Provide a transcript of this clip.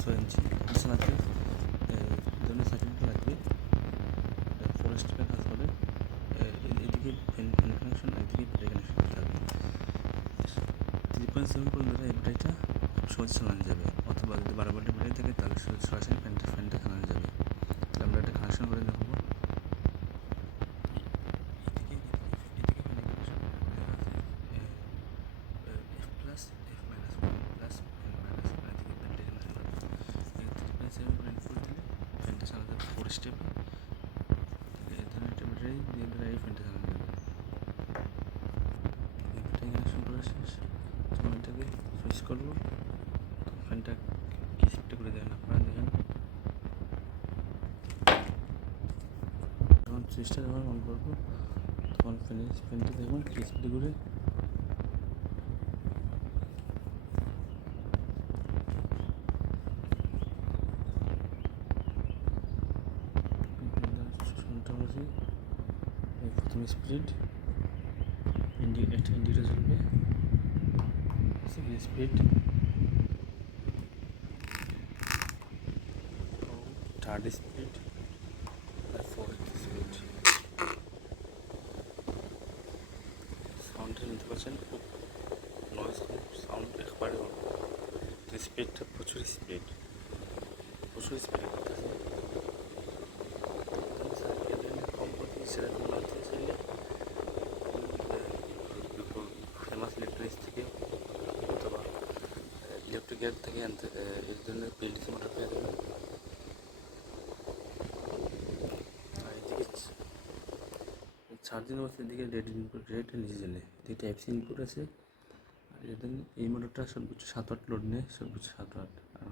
5.5 ইঞ্চি নিচে লাগবে, ধরনের সার্কিট লাগবে। 4 স্টেপের কাজ হবে। এদিকে ফ্যান কানেকশন, একদিকে ব্যাটারি কানেকশন করতে হবে। 3.7 ভোল্ট ধরে এই ব্যাটারিটা সহজে চালানো যাবে, অথবা যদি 12 ভোল্টের ব্যাটারি থাকে তাহলে সরাসরি ফ্যানটা চালানো যাবে। তাহলে আমরা একটা কানেকশন করে দেখাবো। ফ্যানটা চালাতে 4 স্টেপ, এই ধরনের একটা ব্যাটারি দিয়ে দিলে এই ফ্যানটা চালানো যাবে। ব্যাটারি কানেকশন করা শেষ, যখন এটাকে সুইচ করবো তখন ফ্যানটা কি স্পিডে করে দেবেন আপনারা দেখেন। যখন সুইচটা যখন অন করবো তখন ফ্যানটা দেখবেন কি স্পিডে করে। প্রথম স্পিড একটা ইন্ডিকেটর চলবে, সেকেন্ড স্পিড, থার্ড স্পিড, আর ফোর্থ স্পিড। সাউন্ডটা নিতে পারছেন, খুব নয়েজ সাউন্ড একবারে স্পিডটা প্রচুর স্পিড করতেছে। কম করতে সেরকম নড়তে চাইলে ফেমাস ইলেকট্রনিক্স থেকে অথবা ইলেকট্রিক গেট থেকে আনতে এই ধরনের পিএলসি মোটর পেয়ে যাবেন। আর এদিকে চার্জিং অবস্থা, এদিকে রেড ইনপুট, রেড নিচে চলে, এদিকে টাইপ সি ইনপুট আছে। আর এই মোটরটা সর্বোচ্চ 7 ওয়াট লোড নেয়, সর্বোচ্চ 7 ওয়াট। আর